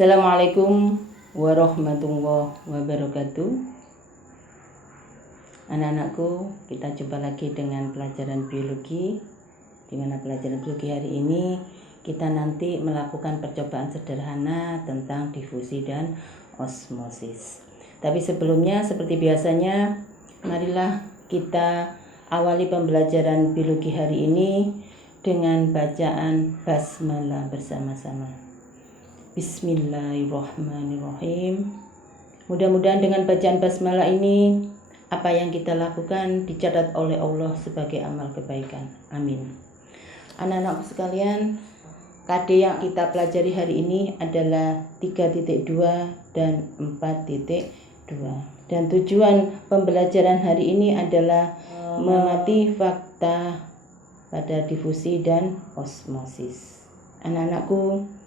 Assalamualaikum warahmatullahi wabarakatuh. Anak-anakku, kita jumpa lagi dengan pelajaran biologi. Di mana pelajaran biologi hari ini kita nanti melakukan percobaan sederhana tentang difusi dan osmosis. Tapi sebelumnya, seperti biasanya, marilah kita awali pembelajaran biologi hari ini dengan bacaan basmalah bersama-sama. Bismillahirrahmanirrahim. Mudah-mudahan dengan bacaan basmalah ini apa yang kita lakukan dicatat oleh Allah sebagai amal kebaikan. Amin. Anak-anakku sekalian, KD yang kita pelajari hari ini adalah 3.2 dan 4.2. Dan tujuan pembelajaran hari ini adalah mengamati fakta pada difusi dan osmosis. Anak-anakku,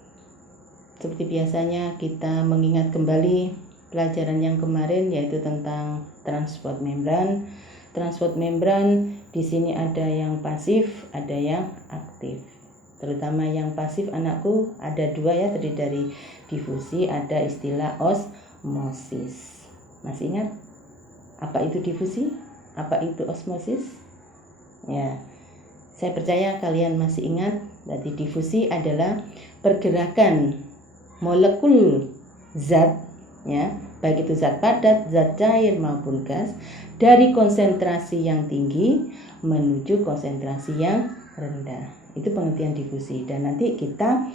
seperti biasanya kita mengingat kembali pelajaran yang kemarin, yaitu tentang transport membran. Transport membran di sini ada yang pasif, ada yang aktif. Terutama yang pasif, anakku, ada dua ya, terdiri dari difusi, ada istilah osmosis. Masih ingat apa itu difusi? Apa itu osmosis? Ya, saya percaya kalian masih ingat. Berarti difusi adalah pergerakan molekul zat, ya, baik itu zat padat, zat cair maupun gas, dari konsentrasi yang tinggi menuju konsentrasi yang rendah. Itu pengertian difusi. Dan nanti kita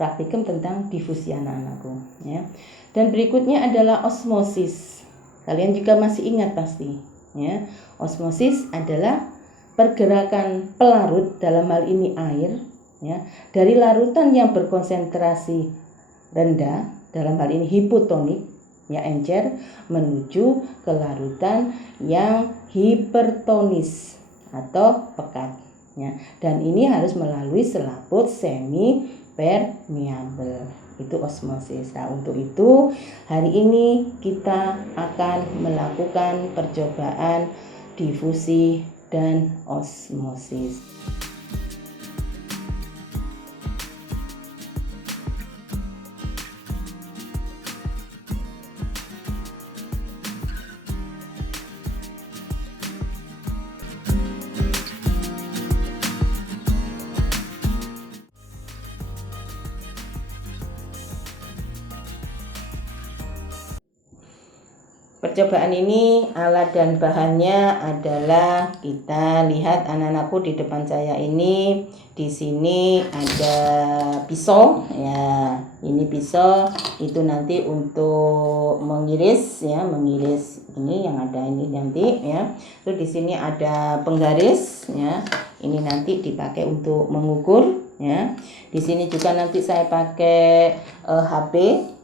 praktikum tentang difusi anak-anakku, ya. Dan berikutnya adalah osmosis. Kalian juga masih ingat pasti, ya. Osmosis adalah pergerakan pelarut, dalam hal ini air, ya, dari larutan yang berkonsentrasi rendah, dalam hal ini hipotonik, ya, encer, menuju ke larutan yang hipertonis atau pekat, ya. Dan ini harus melalui selaput semi permeable. Itu osmosis. Nah, untuk itu hari ini kita akan melakukan percobaan difusi dan osmosis. Percobaan ini alat dan bahannya adalah, kita lihat anak-anakku di depan saya ini. Di sini ada pisau, ya. Ini pisau, itu nanti untuk mengiris, ya, mengiris ini yang ada ini nanti, ya. Terus di sini ada penggaris, ya. Ini nanti dipakai untuk mengukur, ya. Di sini juga nanti saya pakai HP.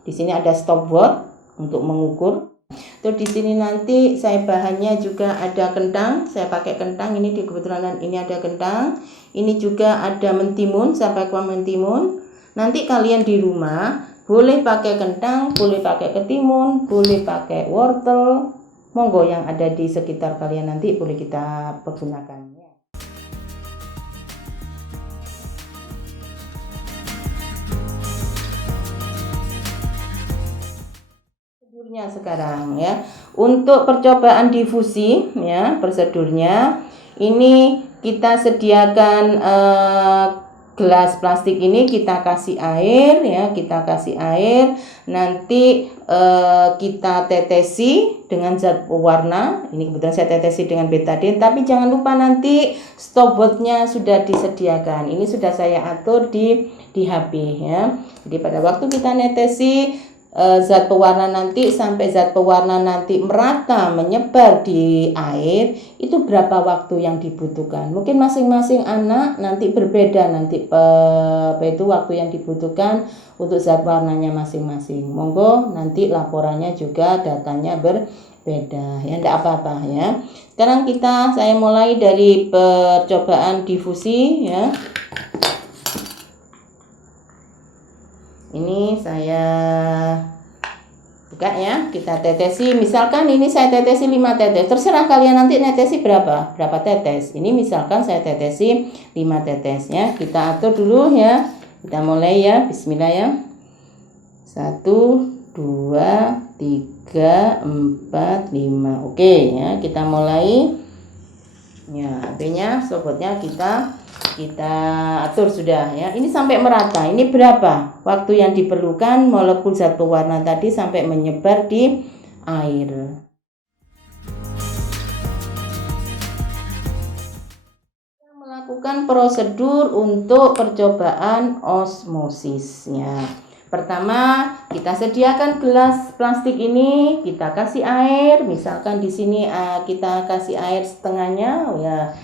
Di sini ada stopwatch untuk mengukur. Terus di sini nanti saya bahannya juga ada kentang, saya pakai kentang ini, di kebetulan ini ada kentang. Ini juga ada mentimun, saya pakai mentimun. Nanti kalian di rumah boleh pakai kentang, boleh pakai ketimun, boleh pakai wortel. Monggo yang ada di sekitar kalian nanti boleh kita pergunakan. Sekarang, ya, untuk percobaan difusi, ya, prosedurnya ini kita sediakan gelas plastik ini, kita kasih air, ya, kita kasih air, nanti kita tetesi dengan zat pewarna. Ini kebetulan saya tetesi dengan betadine, tapi jangan lupa nanti stopwatchnya sudah disediakan. Ini sudah saya atur di HP, ya. Jadi pada waktu kita netesi zat pewarna nanti, sampai zat pewarna nanti merata menyebar di air, itu berapa waktu yang dibutuhkan. Mungkin masing-masing anak nanti berbeda, nanti itu waktu yang dibutuhkan untuk zat warnanya masing-masing. Monggo nanti laporannya juga datanya berbeda, ya, enggak apa-apa, ya. Sekarang saya mulai dari percobaan difusi, ya. Ini saya buka, ya, kita tetesi. Misalkan ini saya tetesi 5 tetes. Terserah kalian nanti netesi berapa tetes. Ini misalkan saya tetesi 5 tetes, ya. Kita atur dulu, ya. Kita mulai, ya. Bismillah, ya. 1, 2, 3, 4, 5. Oke ya, kita mulai. Ya, apinya, sobotnya kita atur sudah ya. Ini sampai merata. Ini berapa waktu yang diperlukan molekul zat pewarna tadi sampai menyebar di air. Melakukan prosedur untuk percobaan osmosisnya. Pertama, kita sediakan gelas plastik ini, kita kasih air, misalkan di sini kita kasih air setengahnya, ya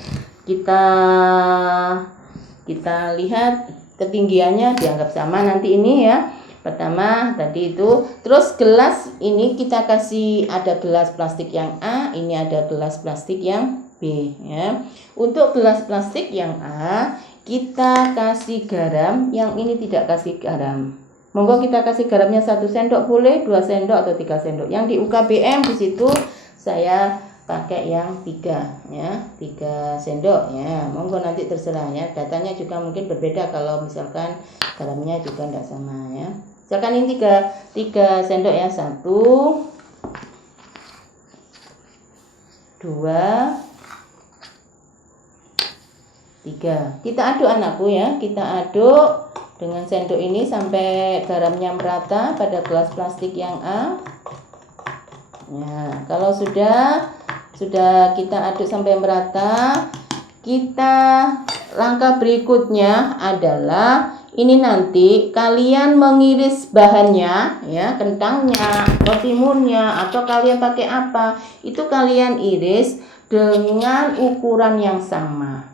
kita lihat ketinggiannya dianggap sama nanti ini ya. Pertama tadi itu, terus gelas ini kita kasih, ada gelas plastik yang A, ini ada gelas plastik yang B ya. Untuk gelas plastik yang A kita kasih garam, yang ini tidak kasih garam. Monggo kita kasih garamnya 1 sendok boleh, 2 sendok atau 3 sendok. Yang di UKBM di situ saya pakai yang 3 ya, 3 sendok ya. Monggo nanti terserah ya. Datanya juga mungkin berbeda kalau misalkan garamnya juga tidak sama ya. Misalkan ini 3 sendok ya. 1, 2, 3. Kita aduk anakku ya. Kita aduk dengan sendok ini sampai garamnya merata pada gelas plastik yang A. Ya, kalau sudah kita aduk sampai merata, langkah berikutnya adalah ini nanti kalian mengiris bahannya ya, kentangnya atau timunnya atau kalian pakai apa, itu kalian iris dengan ukuran yang sama.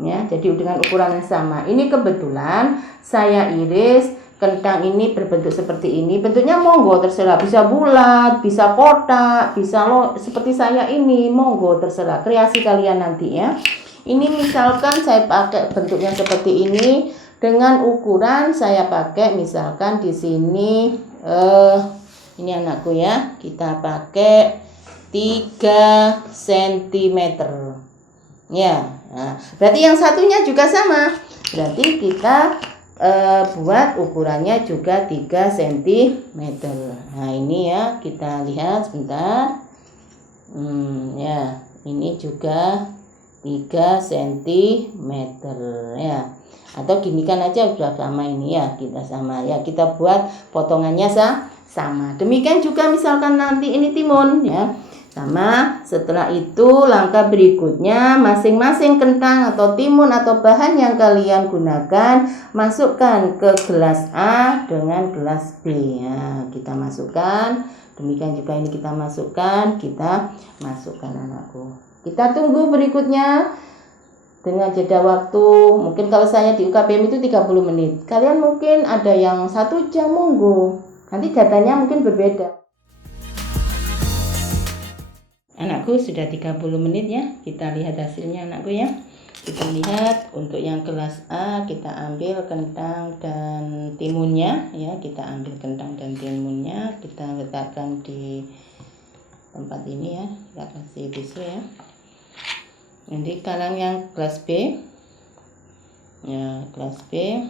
Ya, jadi dengan ukuran yang sama. Ini kebetulan saya iris kentang ini berbentuk seperti ini. Bentuknya monggo terserah, bisa bulat, bisa kotak, bisa seperti saya ini, monggo terserah, kreasi kalian nanti ya. Ini misalkan saya pakai bentuknya seperti ini dengan ukuran saya pakai misalkan di sini ini anakku ya, kita pakai 3 cm. Ya. Nah, berarti yang satunya juga sama. Berarti kita buat ukurannya juga 3 cm. Nah, ini ya, kita lihat sebentar. Ya, ini juga 3 cm ya. Atau gini kan aja udah sama ini ya, kita sama ya. Kita buat potongannya sama. Demikian juga misalkan nanti ini timun ya. Sama, setelah itu langkah berikutnya masing-masing kentang atau timun atau bahan yang kalian gunakan masukkan ke gelas A dengan gelas B ya, kita masukkan. Demikian juga ini kita masukkan anakku. Kita tunggu berikutnya dengan jeda waktu, mungkin kalau saya di UKBM itu 30 menit. Kalian mungkin ada yang 1 jam monggo. Nanti datanya mungkin berbeda. Anakku sudah 30 menit ya. Kita lihat hasilnya anakku ya. Kita lihat untuk yang kelas A kita ambil kentang dan timunnya ya. Kita ambil kentang dan timunnya, kita letakkan di tempat ini ya. Kita kasih tisu ya. Nanti sekarang yang kelas B. Ya, kelas B.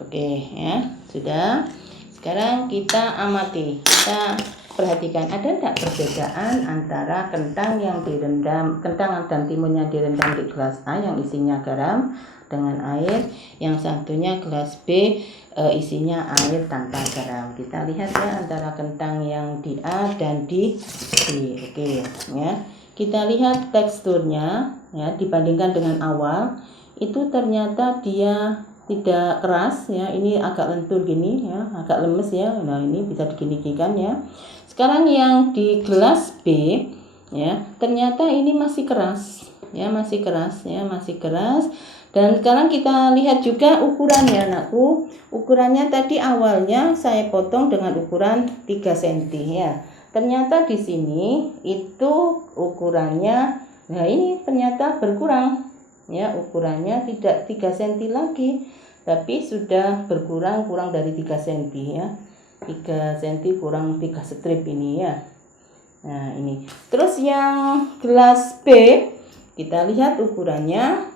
Oke ya, sudah. Sekarang kita amati, kita perhatikan ada tidak perbedaan antara kentang yang direndam, kentang dan timun yang direndam di gelas A yang isinya garam dengan air, yang satunya gelas B isinya air tanpa garam. Kita lihat ya antara kentang yang di A dan di B. Oke ya. Kita lihat teksturnya ya, dibandingkan dengan awal itu ternyata dia tidak keras ya, ini agak lentur gini ya, agak lemes ya. Nah, ini bisa diginikan ya. Sekarang yang di gelas B ya, ternyata ini masih keras ya, masih keras. Dan sekarang kita lihat juga ukurannya anakku. Ukurannya tadi awalnya saya potong dengan ukuran 3 cm ya. Ternyata di sini itu ukurannya, nah ini ternyata berkurang. Ya, ukurannya tidak 3 cm lagi, tapi sudah berkurang dari 3 cm ya. 3 cm kurang 3 strip ini ya. Nah, ini. Terus yang gelas B kita lihat ukurannya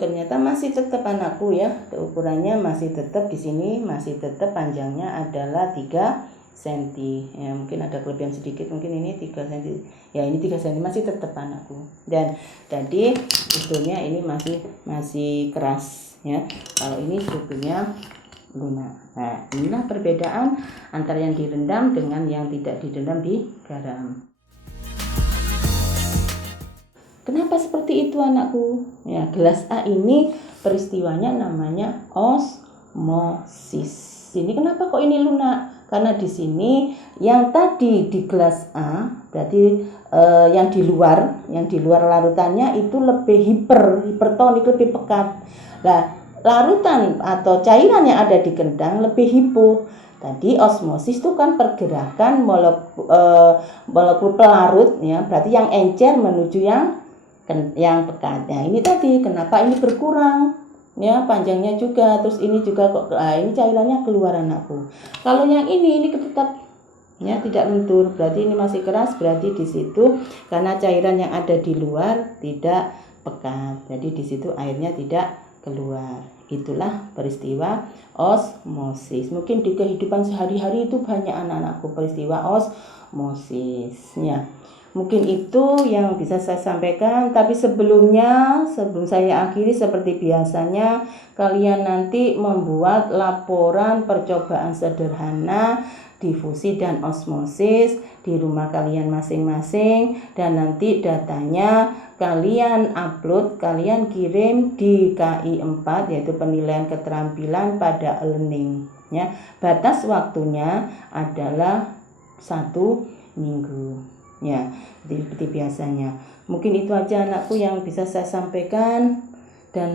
Ternyata masih tetap anakku ya. Ukurannya masih tetap di sini, masih tetap panjangnya adalah 3 cm. Ya, mungkin ada kelebihan sedikit, mungkin ini 3 cm. Ya, ini 3 cm masih tetap anakku. Dan tadi strukturnya ini masih keras ya. Kalau ini strukturnya lunak. Nah, inilah perbedaan antara yang direndam dengan yang tidak direndam di garam. Kenapa seperti itu anakku? Ya, gelas A ini peristiwanya namanya osmosis. Ini kenapa kok ini lunak? Karena di sini yang tadi di gelas A, berarti yang di luar larutannya itu lebih hipertonik, lebih pekat. Nah, larutan atau cairan yang ada di kendang lebih hipo. Tadi osmosis itu kan pergerakan molekul pelarut ya, berarti yang encer menuju yang pekat. Nah, ini tadi kenapa ini berkurang ya, panjangnya juga, terus ini juga kok ini cairannya keluar anakku. Kalau yang ini tetap ya tidak lentur, berarti ini masih keras, berarti di situ karena cairan yang ada di luar tidak pekat, jadi di situ airnya tidak keluar. Itulah peristiwa osmosis. Mungkin di kehidupan sehari-hari itu banyak anak-anakku peristiwa osmosisnya. Mungkin itu yang bisa saya sampaikan, tapi sebelum saya akhiri seperti biasanya, kalian nanti membuat laporan percobaan sederhana difusi dan osmosis di rumah kalian masing-masing, dan nanti datanya kalian upload, kalian kirim di KI 4 yaitu penilaian keterampilan pada learning ya. Batas waktunya adalah 1 minggu. Ya, seperti biasanya. Mungkin itu aja anakku yang bisa saya sampaikan. Dan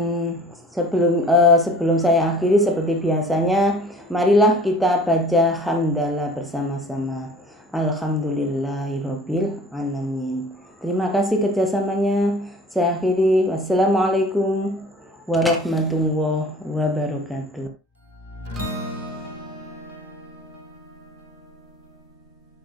sebelum saya akhiri seperti biasanya, marilah kita baca hamdalah bersama-sama. Alhamdulillahirabbil alamin. Terima kasih kerjasamanya. Saya akhiri. Wassalamualaikum warahmatullahi wabarakatuh.